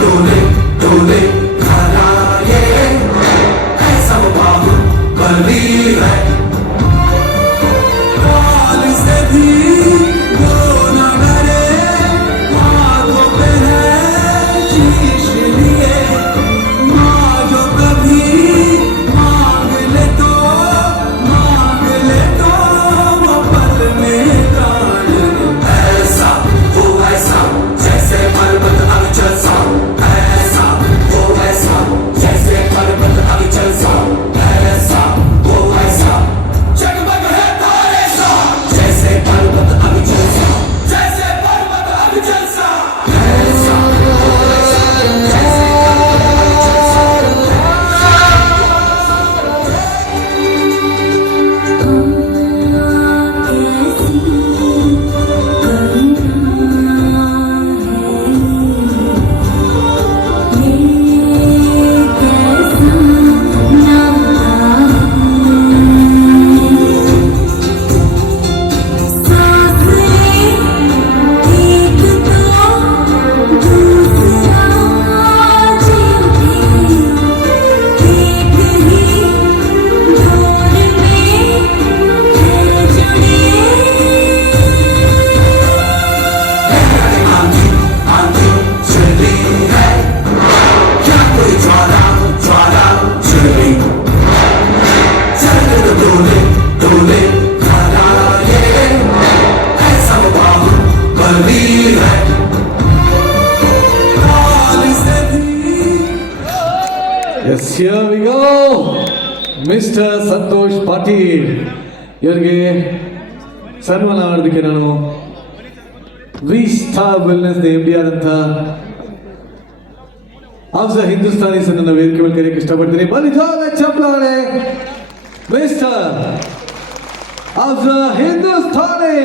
डोले डोले खाना ये ऐसा बाहुबली है काल से भी वो न डरे हाथों पे है शीश लिए माँ जो कभी मांग ले तो वो पल में प्राण ऐसा वो ऐसा जैसे पर्वत अविचल सा ऐसा वो ऐसा जैसे पर्वत अविचल सा ऐसा वो ऐसा जगमग है तारे सा जैसे पर्वत अविचल सा जैसे पर्वत अविचल सा ऐसा वो ऐसा जैसे पर्वत Yes, here we go. Mr. Santosh Patil ಇವರಿಗೆ ಸನ್ಮಾನ ಮಾಡೋದಕ್ಕೆ ನಾನು V star wellness M D ಆದಂಥ ಅಫ್ಜಾ ಹಿಂದೂಸ್ತಾನಿ ನನ್ನ ವೇದಿಕೆ ಮೇಲೆ ಕರೆಯಕ್ಕೆ ಇಷ್ಟಪಡ್ತೀನಿ. ಬನ್ನಿ ಜೋರ ಚಪ್ಪಾಳೆ ಮಿಸ್ಟರ್ ಅಫ್ಜಾ ಹಿಂದೂಸ್ತಾನಿ.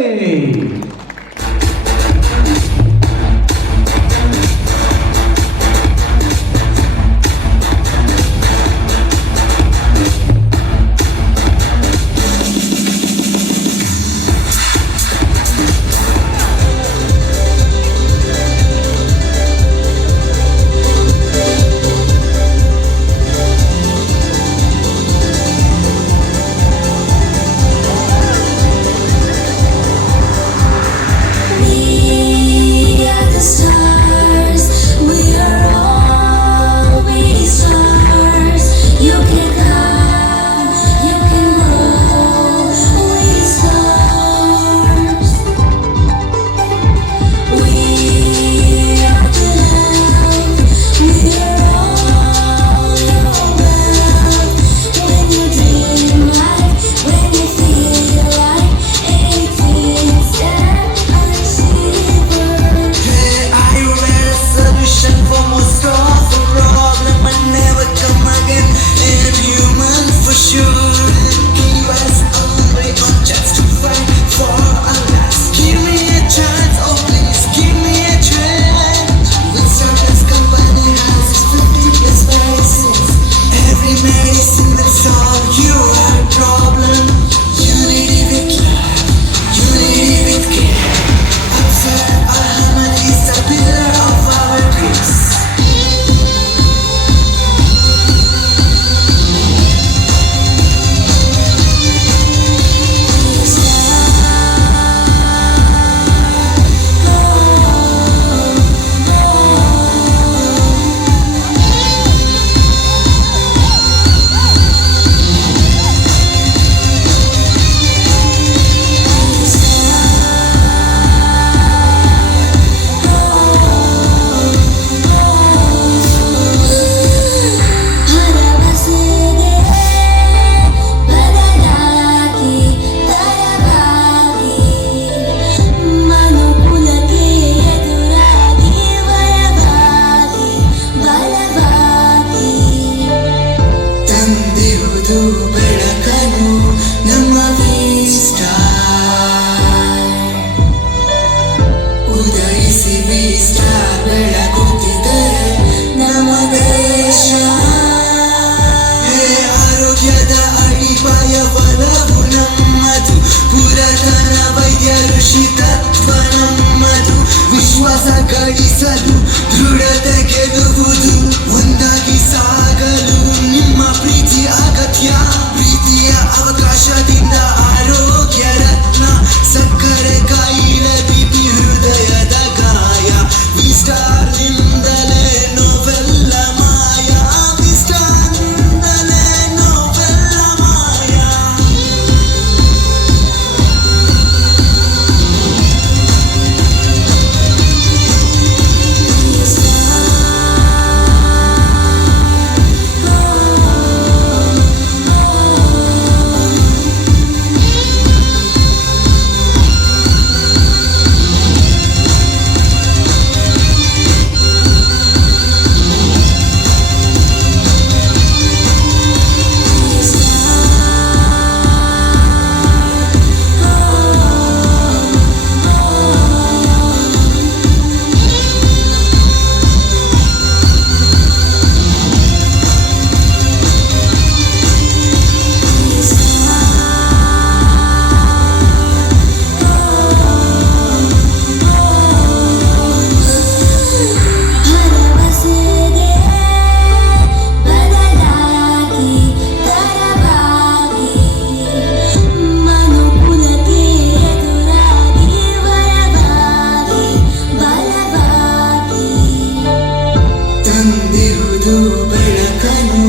ತಂದಿರುವುದು ಬೆಳಕನು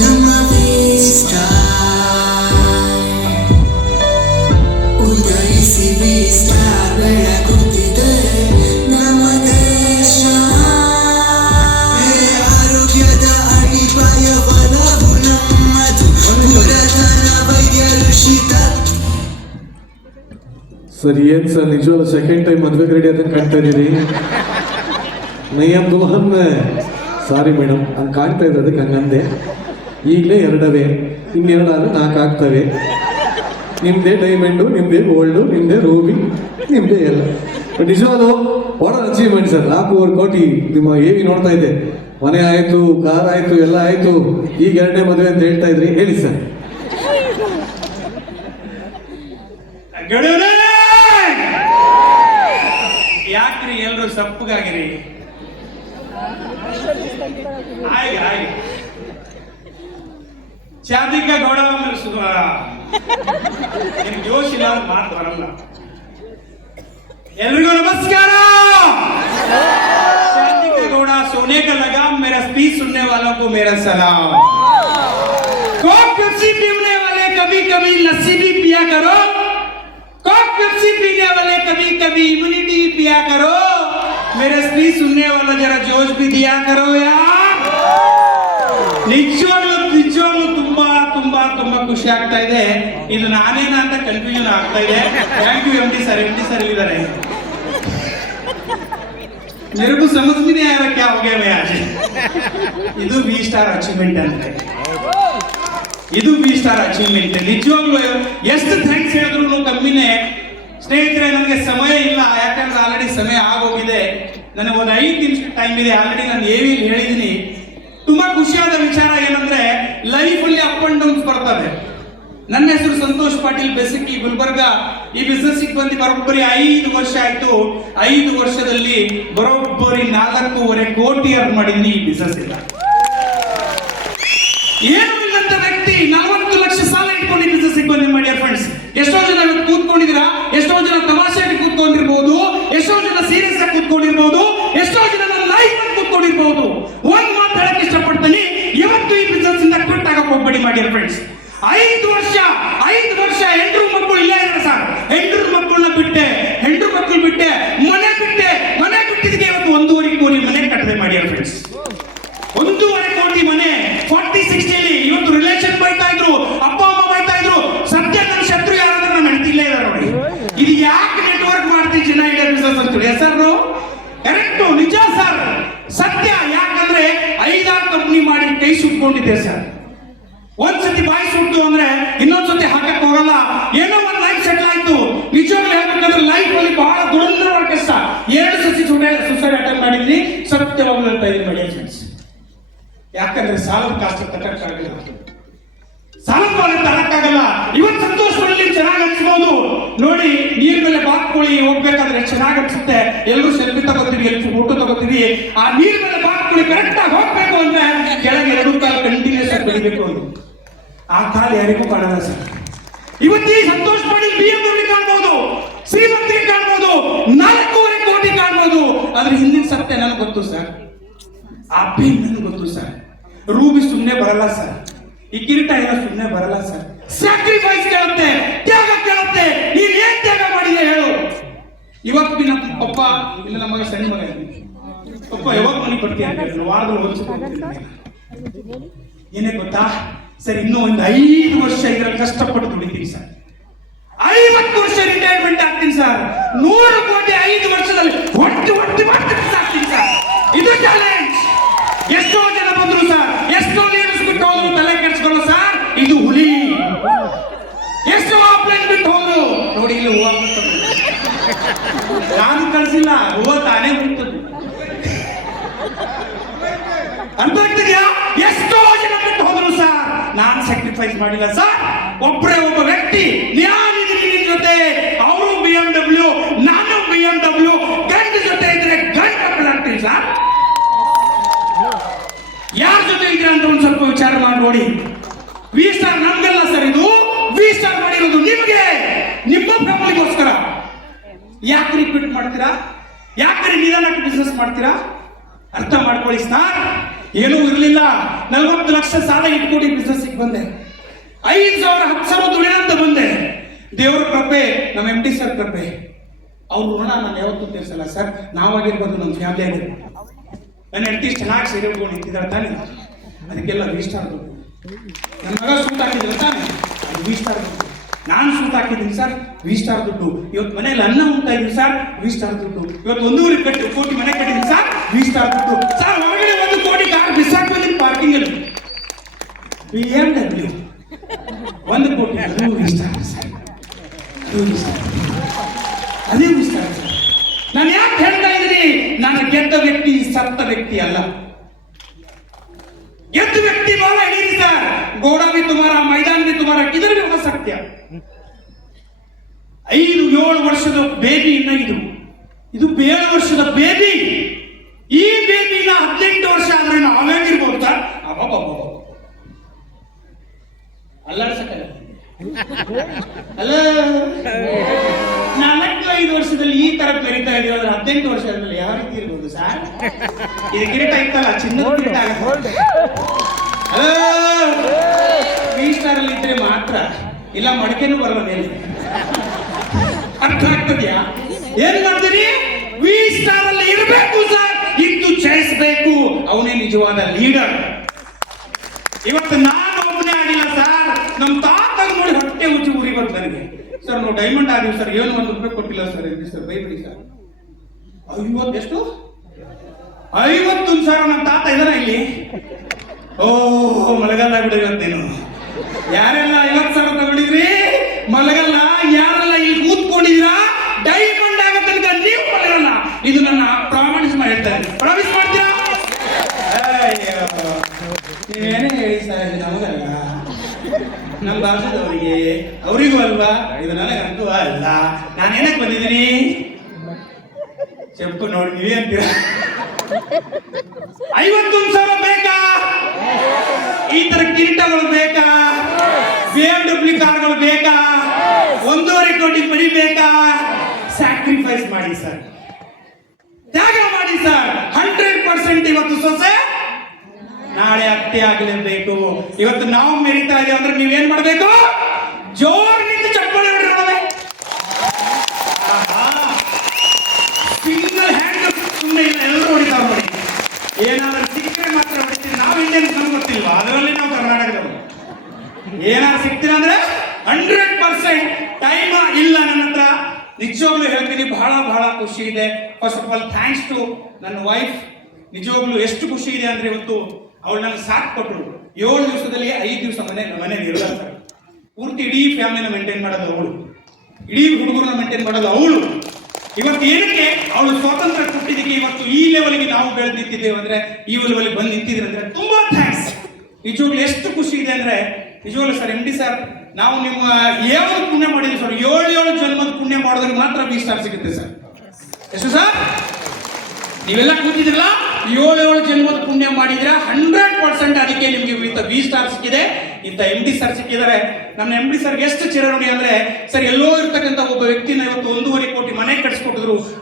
ನಮ್ಮ ಉದಯಿಸಿ ಸ್ಟಾರ್ ಬೆಳಗುತ್ತಿದೆ ನಮ್ಮ ದೇಶ. ಆರೋಗ್ಯದ ಅಡಿಪಾಯವನವು ನಮ್ಮದು ಪುರಾತನ ವೈದ್ಯ ಋಷಿತ. ಸರ್ ಏನ್ ಸರ್ ನಿಜವಾಗ್ಲೂ ಸೆಕೆಂಡ್ ಟೈಮ್ ಮದ್ವೆಗೆ ರೆಡಿ ಅಂತ ಕಾಣ್ತಾ ಇದೀರಿ. ನಯ್ಯಂ ದುಲ್ಹನ್ ಸಾರಿ ಮೇಡಮ್ ಹಂಗೆ ಕಾಣ್ತಾ ಇದ್ದ ಅದಕ್ಕೆ ಹಂಗಂದೆ. ಈಗಲೇ ಎರಡವೇ, ಇನ್ನೆರಡಾದ್ರೆ 4 ಆಗ್ತವೆ. ನಿಮ್ಮದೇ ಡೈಮಂಡು, ನಿಮ್ಮದೇ ಗೋಲ್ಡು, ನಿಮ್ಮದೇ ರೂಬಿ, ನಿಮ್ಮದೇ ಎಲ್ಲ. ಬಟ್ ನಿಜವಾಗ್ಲೂ ವಾಟ್ ಆರ್ ಅಚೀವ್ಮೆಂಟ್ ಸರ್. 4.5 ಕೋಟಿ ನಿಮ್ಮ ಏವಿ ನೋಡ್ತಾ ಇದೆ. ಮನೆ ಆಯಿತು, ಕಾರ್ ಆಯಿತು, ಎಲ್ಲ ಆಯಿತು. ಈಗ 2ನೇ ಮದುವೆ ಅಂತ ಹೇಳ್ತಾ ಇದ್ರಿ, ಹೇಳಿ ಸರ್. ಯಾಕ್ರಿ ಎಲ್ರು ಸಪ್ಪಗಾಗಿರಿ? ಶಾದಿಕ ಗೌಡ ನಿಮ್ ಜೋಶ್ ಇಲ್ಲ ಮಾತು ಬರಲ್ಲ. ಎಲ್ರಿಗೂ ನಮಸ್ಕಾರ. शादी का घोड़ा सोने का लगाम, मेरा स्पीच सुनने वालों को मेरा सलाम. कोक पेप्सी पीने वाले कभी कभी लस्सी भी पिया करो. कोक पेप्सी पीने वाले कभी कभी इम्यूनिटी भी पिया करो. मेरा स्पीच सुनने वाला जरा जोश भी दिया करो यार. ನಿಜವಾಗ್ಲೂ ತುಂಬಾ ತುಂಬಾ ತುಂಬಾ ಖುಷಿ ಆಗ್ತಾ ಇದೆ. ಇದು ನಾನೇನ ಅಂತ ಕನ್ಫ್ಯೂಷನ್ ಆಗ್ತಾ ಇದೆ. ಥ್ಯಾಂಕ್ ಯು MD ಸರ್ ಇಲ್ಲಿದ್ದಾರೆ. मेरे को समझ भी नहीं आ रहा क्या हो गया मैं आज. ಇದು V ಸ್ಟಾರ್ ಅಚೀವ್ಮೆಂಟ್ ಅಂದ್ರೆ, ಇದು V ಸ್ಟಾರ್ ಅಚೀವ್ಮೆಂಟ್. ನಿಜವಾಗ್ಲೂ ಎಷ್ಟು ಥ್ಯಾಂಕ್ಸ್ ಹೇಳಿದ್ರು ಕಮ್ಮಿನೇ. ಸ್ನೇಹಿತರೆ, ನನಗೆ ಸಮಯ ಇಲ್ಲ, ಯಾಕಂದ್ರೆ ಆಲ್ರೆಡಿ ಸಮಯ ಆಗೋಗಿದೆ. ನನಗೆ ಒಂದು 5 ನಿಮಿಷ ಟೈಮ್ ಇದೆ. ಆಲ್ರೆಡಿ ನಾನು AV ಹೇಳಿದ್ದೀನಿ. ತುಂಬಾ ಖುಷಿಯಾದ ವಿಚಾರ ಏನಂದ್ರೆ, ಲೈಫ್ ಅಲ್ಲಿ ಅಪ್ ಅಂಡ್ ಡೌನ್ಸ್ ಬರ್ತವೆ. ನನ್ನ ಹೆಸರು ಸಂತೋಷ್ ಪಾಟೀಲ್, ಬೇಸಿಕಲಿ ಗುಲ್ಬರ್ಗ. ಈ ಬಿಸ್ನೆಸ್ ಬಂದು ಬರೋಬ್ಬರಿ 5 ವರ್ಷ ಆಯ್ತು. 5 ವರ್ಷದಲ್ಲಿ ಬರೋಬ್ಬರಿ 4.5 ಕೋಟಿ ಅರ್ನ್ ಮಾಡಿದ್ದೀನಿ ಈ ಬಿಸ್ನೆಸ್ ಇಲ್ಲ. ಏನು ಇಲ್ಲಂತ ವ್ಯಕ್ತಿ 40 ಲಕ್ಷ ಸಾಲ ಇಟ್ಕೊಂಡು ಬಿಸ್ನೆಸ್ ಬಂದು ಮಾಡಿ ಫ್ರೆಂಡ್ಸ್. ಎಷ್ಟೋ ಜನ ಇವತ್ತು ಕೂತ್ಕೊಂಡಿದ್ದೀರಾ, ಎಷ್ಟೋ ಜನ ತಮಾಷೆಗೆ ಕೂತ್ಕೊಂಡಿರ್ಬೋದು, ಎಷ್ಟೋ ಜನ ಸೀರಿಯಸ್ ಆಗಿ ಕೂತ್ಕೊಂಡಿರ್ಬೋದು, ಎಷ್ಟೋ ಜನ ನನ್ನ ಲೈಫ್ ಅಲ್ಲಿ ಕೂತ್ಕೊಂಡಿರ್ಬೋದು. ಒಂದ್ ಮಾತು ಹೇಳಕ್ ಇಷ್ಟಪಡ್ತೀನಿ, ಇವತ್ತು ಈ ಬಿಸ್ನೆಸ್ ಇಂದ ಕ್ವಿಟ್ ಆಗಕ್ಕೆ ಹೋಗ್ಬೇಡಿ ಮಾಡಿ ಫ್ರೆಂಡ್ಸ್. 5 ವರ್ಷ ಹೆಂಡ್ರು ಮಕ್ಕಳು ಇಲ್ಲ ಇದ್ದಾರೆ ಸರ್. ಹೆಂಡ್ರು ಮಕ್ಕಳನ್ನ ಬಿಟ್ಟೆ, ಹೆಂಡ್ರು ಮಕ್ಕಳು ಬಿಟ್ಟೆ, ಮನೆ ಬಿಟ್ಟಿದ್ದಕ್ಕೆ ಇವತ್ತು 1.5 ಕೋಟಿ ಮನೆ ಕಟ್ಟದೆ ಮಾಡಿ ಫ್ರೆಂಡ್ಸ್. 1.5 ಕೋಟಿ ಮನೆ 40-60 ಇವತ್ತು ರಿಲೇಷನ್ ಬೈತಾ ಇದ್ರು, ಅಪ್ಪ ಅಮ್ಮ ಬೈತಾ ಇದ್ರು. ಸತ್ಯ ನನ್ನ ಶತ್ರು ಯಾರಾದ್ರೂ ನಾನು ನಡೀತಿಲ್ಲೇ ಇದ್ದಾರೆ ನೋಡಿ. ಇದು ಯಾಕೆ ನೆಟ್ವರ್ಕ್ ಮಾಡ್ತೀವಿ ಜನ ಇಡೋ ಬಿಸ್ನೆಸ್ ಅಂತ ಹೆಸರು ಕರೆಕ್ಟು, ನಿಜ ಸರ್, ಸತ್ಯ. ಯಾಕಂದ್ರೆ 5-6 ಕಂಪ್ನಿ ಮಾಡಿ ಕೈ ಸುಟ್ಕೊಂಡಿದ್ದೆ ಸರ್. ಒಂದ್ಸತಿ ಬಾಯಿ ಸುಟ್ಟು ಅಂದ್ರೆ ಇನ್ನೊಂದ್ಸತಿ ಹಾಕಕ್ ಹೋಗಲ್ಲ. ಏನೋ ಒಂದು ಲೈಫ್ ಸೆಟ್ಲ್ ಆಯ್ತು. ನಿಜವಾಗ್ಲೂ ಹೇಳ್ಬೇಕಂದ್ರೆ ಲೈಫ್ ಅಲ್ಲಿ ಬಹಳ ದುರಂತರವಾದ ಕಷ್ಟ. 2 ಸತಿ ಸುಸೈಡ್ ಅಟೆಂಡ್ ಮಾಡಿದ್ವಿ. ಸತ್ಯವಾಗ್ಲೂ ಹೇಳ್ತಾ ಇದ್ದೀನಿ ಮಾಡಿ ಫ್ರೆಂಡ್ಸ್. ಯಾಕಂದ್ರೆ ಸಾಲದ ಕಾಸ್ಟ್ ತಟ್ಟಕ್ಕಾಗಲ್ಲ, ಸಾಲದ ಮೇಲೆ ತರಕ್ಕಾಗಲ್ಲ. ಇವತ್ತು ಸಂತೋಷ ಪಡಲಿ, ಚೆನ್ನಾಗಿ ಅನ್ಸ್ಬೋದು ನೋಡಿ. ನೀರ್ ಮೇಲೆ ಬಾತ್ಕೊಳ್ಳಿ ಹೋಗ್ಬೇಕಾದ್ರೆ ಚೆನ್ನಾಗಿ ಅನ್ಸುತ್ತೆ. ಎಲ್ಲರೂ ಸೆಲ್ಫಿ ತಗೋತೀವಿ, ಎಲ್ಲರೂ ಫೋಟೋ ತಗೋತೀವಿ. ಆ ನೀರ್ ಮೇಲೆ ಬಾತ್ಕೊಳ್ಳಿ ಕರೆಕ್ಟ್ ಆಗಿ ಹೋಗ್ಬೇಕು ಅಂದ್ರೆ ಕೆಳಗೆ 2 ಕಾಲು ಕಂಟಿನ್ಯೂಸ್ ಆಗಿ ಬೆಳಿಬೇಕು ಅಂತ. ಆ ಕಾಲು ಯಾರಿಗೂ ಕಾಣಲ್ಲ ಸರ್. ಇವತ್ತು ಈ ಸಂತೋಷ ಪಡಿ BMW ಕಾಣ್ಬೋದು, ಶ್ರೀಮಂತಿಗೆ ಕಾಣ್ಬೋದು, 4.5 ಕೋಟಿ ಕಾಣ್ಬೋದು. ಅದ್ರ ಹಿಂದಿನ ಸತ್ಯ ನನಗೆ ಗೊತ್ತು ಸರ್. ಆ ಪೇನ್ ನನಗೆ ಗೊತ್ತು ಸರ್. ರೂಬಿ ಸುಮ್ಮನೆ ಬರಲ್ಲ ಸರ್. ಈ ಕಿರೀಟ ಎಲ್ಲ ಸುಮ್ಮನೆ ಬರಲ್ಲ ಸರ್. ಸ್ಯಾಕ್ರಿಫೈಸ್ ಕೇಳುತ್ತೆ, ತ್ಯಾಗ ಕೇಳುತ್ತೆ. ನೀನ್ ಏನ್ ತ್ಯಾಗ ಮಾಡಿದೆ ಹೇಳು. ಇವತ್ತು ನಮ್ಮ ಪಪ್ಪ ಇಲ್ಲ, ನಮ್ಮ ಮಗ ಸಣ್ಣ ಮಗ ಇದ್ದೀನಿ. ಪಪ್ಪ ಯಾವಾಗ ಮನೆಗೆ ಬರ್ತೀಯ ಅಂತ ವಾರದಲ್ಲಿ ಏನೇ ಗೊತ್ತಾ ಸರ್, ಇನ್ನೂ ಒಂದು 5 ವರ್ಷ ಇದ್ರಲ್ಲಿ ಕಷ್ಟಪಟ್ಟು ದುಡಿತೀನಿ ಸರ್. 50 ವರ್ಷ ರಿಟೈರ್ಮೆಂಟ್ ಆಗ್ತೀನಿ ಸರ್. 100 ಕೋಟಿ 5 ವರ್ಷದಲ್ಲಿ ಒಟ್ಟು ಮಾಡ್ತೀನಿ ಸರ್. ಇದು ಚಾಲೆಂಜ್. ಎಷ್ಟೋ ಜನ ಬಂದ್ರು ಸರ್, ಎಷ್ಟೋ ಲೀಡರ್ಸ್ ಬಿಟ್ಟು ಹೋದ್ರು, ತಲೆ ಕೆಡಿಸ್ಕೊಳ್ಳೋ ಸರ್. ಇದು ಹುಲಿ. ಎಷ್ಟೋ ಆಫ್ಲೈನ್ ಬಿಟ್ಟು ಹೋದ್ರು ನೋಡಿ. ಇಲ್ಲಿ ಹೂವು ನಾನು ಕಳಿಸಿಲ್ಲ, ಹೂವು ತಾನೇ ಬಿಡ್ತದೆ. ಅರ್ಥ ಆಗ್ತಿದ್ಯಾ? ಎಷ್ಟೋ ಜನ ಬಿಟ್ಟು ಹೋದ್ರು ಸರ್, ನಾನು ಸ್ಯಾಕ್ರಿಫೈಸ್ ಮಾಡಿಲ್ಲ ಸರ್. ಒಬ್ಬ ವ್ಯಕ್ತಿ ನಿನ್ನ ಜೊತೆ, ಅವರು BMW, ನಾನು BMW, ಗಂಡ ಜೊತೆ ಇದ್ರೆ ಗಂಡ ಮಕ್ಕಳಾಗ್ತೀನಿ ಸರ್. ಯಾರ ಜೊತೆ ಇದ್ರೆ ಅಂತ ಒಂದ್ ಸ್ವಲ್ಪ ವಿಚಾರ ಮಾಡಿ ನೋಡಿ. V ಸ್ಟಾರ್ ನಮ್ಗೆಲ್ಲ ಸರ್, ಇದು V ಸ್ಟಾರ್ ಮಾಡಿರೋದು ನಿಮ್ಗೆ, ನಿಮ್ಮ ಫ್ಯಾಮಿಲಿಗೋಸ್ಕರ. ಯಾಕೆ ರಿಪೀಟ್ ಮಾಡ್ತೀರಾ? ಯಾಕೆ ನಿಧಾನಕ್ಕೆ ಬಿಸ್ನೆಸ್ ಮಾಡ್ತೀರಾ? ಅರ್ಥ ಮಾಡ್ಕೊಳ್ಳಿ ಸರ್. ಏನೂ ಇರಲಿಲ್ಲ. 40 ಲಕ್ಷ ಸಾಲ ಇಟ್ಕೊಂಡು ಬಿಸ್ನೆಸ್ಸಿಗೆ ಬಂದೆ. 5,000 10,000 ದುಡಿಯ ಅಂತ ಬಂದೆ. ದೇವರ ಕೃಪೆ, ನಮ್ಮ MD ಸರ್ ಕೃಪೆ. ಅವ್ರ ಋಣ ನಾನು ಯಾವತ್ತೂ ತೀರಿಸಲ್ಲ ಸರ್. ನಾವಾಗಿರ್ಬೋದು, ನಮ್ಮ ಫ್ಯಾಮಿಲಿ ಆಗಿರ್ಬೋದು. ನನ್ನ ಹೆಂಡತಿ ಚೆನ್ನಾಗಿ ಸೀರೆ ಉಟ್ಕೊಂಡು ನಿಂತಿದ್ದಾರೆ ತಾನೆ, ಅದಕ್ಕೆಲ್ಲ ವೇಸ್ಟ್ ಆಗ್ಬೋದು. ನನ್ನ ಮಗ ಸೂಟ್ ಹಾಕಿದ್ರೆ ತಾನೆ, ಅದು ವೇಸ್ಟ್ ಆಗ್ಬೋದು. ನಾನು ಸೂಟ್ ಹಾಕಿದ್ದೀನಿ ಸರ್, ವೇಸ್ಟ್ ಆರ್ ದುಡ್ಡು. ಇವತ್ತು ಮನೇಲಿ ಅನ್ನ ಉಂಟಾ ಇದೀನಿ ಸರ್, ವೇಸ್ಟ್ ಆರ್ ದುಡ್ಡು. ಇವತ್ತು 1.25 ಕೋಟಿ ಮನೆ ಕಟ್ಟಿದ್ದೀನಿ ಸರ್, ವೇಸ್ಟ್ ಆರ್ ದುಡ್ಡು. ಸರ್ ಹೊರಗಡೆ 1 ಕೋಟಿ ಕಾರ್ ಬಿಸಾಕ್ ಬಂದಿದ್ದೀನಿ ಪಾರ್ಕಿಂಗ್ ಅಲ್ಲಿ. BMW 1 ಕೋಟಿ, ಅದು ವೇಸ್ಟ್ ಆಗುತ್ತೆ ಸರ್, ಅದು ವೇಸ್ಟ್ ಆಗುತ್ತೆ, ಅದೇ ವೇಸ್ಟ್ ಆಗುತ್ತೆ ಸರ್. ನಾನು ಯಾಕೆ ಹೇಳ್ತಾ ಇದ್ದೀನಿ? ನಾನು ಗೆದ್ದ ವ್ಯಕ್ತಿ ಸತ್ತ ವ್ಯಕ್ತಿ ಅಲ್ಲ. ಗೆದ್ದ ವ್ಯಕ್ತಿ ಬಹಳ ಹಿಡೀರಿ ಸರ್. ಗೋಡಾ भी तुम्हारा, मैदान भी तुम्हारा, किधर भी हो सकते हैं. 5-7 ವರ್ಷದ ಬೇಬಿ ಇನ್ನ ಇದು 7 ವರ್ಷದ ಬೇಬಿ. ಈ ಬೇಬಿನ 18 ವರ್ಷ ಆದ್ರೆ ನಾವೇಗಿರ್ಬೋದು ಸರ್? ಅಲ್ಲಾಡ್ಸಕ್ಕಲ್ಲ ಅಲ್ಲ, 4-5 ವರ್ಷದಲ್ಲಿ ಈ ತರ ಬೆರೀತಾ ಇದೀವಿ ಅಂದ್ರೆ 18 ವರ್ಷ ಆದ್ಮೇಲೆ ಯಾವ ರೀತಿ ಇರ್ಬೋದು ಸರ್? ಇದು ಕಿರೀಟ ಇತ್ತಲ್ಲ, ಚಿನ್ನದ ಕಿರೀಟ ಆಗುತ್ತೆ. ಸ್ಟಾರ್ ಅಲ್ಲಿ ಇದ್ರೆ ಮಾತ್ರ, ಇಲ್ಲ ಮಡಿಕೆನೂ ಬರಲ್ಲ ಮೇಲೆ. ಅರ್ಥ ಆಗ್ತದ್ಯಾ? ಏನ್ ಮಾಡ್ತೀರಿ? ವಿ ಸ್ಟಾರ್ ಅಲ್ಲಿ ಇರಬೇಕು ಸರ್, ಇದ್ದು ಚಲಿಸಬೇಕು. ಅವನೇ ನಿಜವಾದ ಲೀಡರ್. ಇವತ್ತು ನಾನು ಒಬ್ಬನೇ ಆಗಿಲ್ಲ ಸರ್, ನಮ್ಮ ತಾತ ನೋಡಿ ಹೊಟ್ಟೆ ಉಚ್ಚಿ ಉರಿ ಬಂತು ನನಗೆ. ಸರ್ ನಾವು ಡೈಮಂಡ್ ಆಗಿವಿ ಸರ್, ಏನು 1 ರೂಪಾಯಿ ಕೊಟ್ಟಿಲ್ಲ ಸರ್. Sir ಬೈಬಿಡಿ sir. 50 ಎಷ್ಟು? 51 ಸರ್. ನಮ್ಮ ತಾತ ಇದಾರ ಇಲ್ಲಿ? ಓ ಮಳೆಗಾಲ ಬಿಡಿರತ್ತೇನು? ಯಾರೆಲ್ಲ 50,000 ತಗೊಂಡಿದ್ರಿ? ಮಲಗಲ್ಲ. ಯಾರೆಲ್ಲ ಇಲ್ಲಿ ಕೂತ್ಕೊಂಡಿದ್ದೀರಾ? ಡೈಮಂಡ್ ಆಗೋ ತನಕ ನೀವು ಮಲಗಲ್ಲ. ಇದು ನನ್ನ ಪ್ರಾಮಿಸ್ ಮಾಡಿ ಹೇಳ್ತಾರೆ. ಪ್ರಾಮಿಸ್ ಮಾಡ್ತೀರಾ? ನೀವೇನೇ ಹೇಳಿ ಸರ್, ಇದು ನಮಗಲ್ಲ, ನಮ್ಮ ಭಾಷೆದವರಿಗೆ, ಅವರಿಗೂ ಅಲ್ವಾ, ಇದು ನನಗಂತೂ ಅಲ್ಲ. ನಾನು ಏನಕ್ಕೆ ಬಂದಿದ್ದೀನಿ? ಚೆಪ್ಪು ನೋಡಿ ನೀವೇ ಅಂತೀರಾ? 51,000 ಬೇಕಾ? ಈ ತರ ಕಿರೀಟಗಳು ಬೇಕಾ? BMW ಕಾರ್ಗಳು ಬೇಕಾ? 1.5 ಕೋಟಿ ಮನಿ ಬೇಕಾ? ಸ್ಯಾಕ್ರಿಫೈಸ್ ಮಾಡಿ ಸರ್, ತ್ಯಾಗ ಮಾಡಿ ಸರ್. 100% ಇವತ್ತು ಸೊಸೆ, ನಾಳೆ ಅತ್ತೆ ಆಗಲೇಬೇಕು. ಇವತ್ತು ನಾವು ಮೆರಿತಾ ಇದೀವಿ ಅಂದ್ರೆ ನೀವೇನ್ ಮಾಡ್ಬೇಕು? ಜೋರಿನಿಂದ ಚಪ್ಪಾಳೆ ಹೊಡೆದ್ರೆ ಸಿಂಗಲ್ ಹ್ಯಾಂಡ್, ಸುಮ್ಮನೆ ಇಲ್ಲ, ಎಲ್ಲರೂ ಹೊಡಿತಾವ್ ನೋಡಿ. ಏನಾದ್ರೂ ಸಿಕ್ಕರೆ ಮಾತ್ರ ಹೊಡಿತೀವಿ. ನಾವು ಇಂಡಿಯನ್ಸ್ ನಮ್ಗೆ ಗೊತ್ತಿಲ್ವಾ? ಅದರಲ್ಲಿ ನಾವು ಕರ್ನಾಟಕದವರು. ಏನಾದ್ರು ಸಿಗ್ತೀರ ಅಂದ್ರೆ 100% ಟೈಮ್ ಇಲ್ಲ ನನ್ನ ಹತ್ರ. ನಿಜವಾಗ್ಲೂ ಹೇಳ್ತೀನಿ, ಬಹಳ ಬಹಳ ಖುಷಿ ಇದೆ. First of all thanks to ನನ್ನ ವೈಫ್. ನಿಜವಾಗ್ಲೂ ಎಷ್ಟು ಖುಷಿ ಇದೆ ಅಂದ್ರೆ, ಇವತ್ತು ಅವಳು ನನಗೆ ಸಾಥ್ ಕೊಟ್ಟರು. 7 ದಿವಸದಲ್ಲಿ 5 ದಿವಸ ಮನೆ ಇರಲ್ಲ ಸರ್. ಪೂರ್ತಿ ಇಡೀ ಫ್ಯಾಮಿಲಿನ ಮೇಂಟೈನ್ ಮಾಡೋದು ಅವಳು, ಇಡೀ ಹುಡುಗರನ್ನ ಮೇಂಟೈನ್ ಮಾಡೋದು ಅವಳು. ಇವತ್ತು ಏನಕ್ಕೆ ಅವಳು ಸ್ವಾತಂತ್ರ್ಯ ಕೊಟ್ಟಿದ್ದಕ್ಕೆ ಇವತ್ತು ಈ ಲೆವೆಲ್ಗೆ ನಾವು ಬೆಳೆದು ನಿಂತಿದ್ದೇವೆ ಅಂದ್ರೆ, ಈ ಲೆವೆಲ್ಗೆ ಬಂದು ನಿಂತಿದ್ರೆ ಅಂದ್ರೆ ತುಂಬಾ ಥ್ಯಾಂಕ್ಸ್. ನಿಜವಾಗ್ಲೂ ಎಷ್ಟು ಖುಷಿ ಇದೆ ಅಂದ್ರೆ, ನಿಜವಾಗ್ಲೂ ಸರ್ MD ಸರ್, ನಾವು ನಿಮ್ಮ ಯಾವ್ದು ಪುಣ್ಯ ಮಾಡಿದ್ವಿ ಸರ್? 7 ಜನ್ಮದ ಪುಣ್ಯ ಮಾಡಿದ್ರೆ ಮಾತ್ರ ವಿ ಸ್ಟಾರ್ ಸಿಗುತ್ತೆ ಸರ್. ಎಷ್ಟು ಸರ್? ನೀವೆಲ್ಲ ಕೂತಿದ್ರಲ್ಲ, 7 ಜನ್ಮದ ಪುಣ್ಯ ಮಾಡಿದ್ರೆ 100% ಅದಕ್ಕೆ ನಿಮ್ಗೆ ವಿ ಸ್ಟಾರ್ ಸಿಕ್ಕಿದೆ. ಇಂಥ MD ಸರ್ ಸಿಕ್ಕಿದ್ದಾರೆ. ನಮ್ಮ MD ಸರ್ಗೆ ಎಷ್ಟು ಚಿರಋಣಿ ಅಂದ್ರೆ, ಸರ್ ಎಲ್ಲೋ ಇರ್ತಕ್ಕಂಥ ಒಬ್ಬ ವ್ಯಕ್ತಿನ ಇವತ್ತು 1.5 ಕೋಟಿ ಮನೆ ಕಟ್ಸ್ಕೊಟ್ಟಿದ್ರು.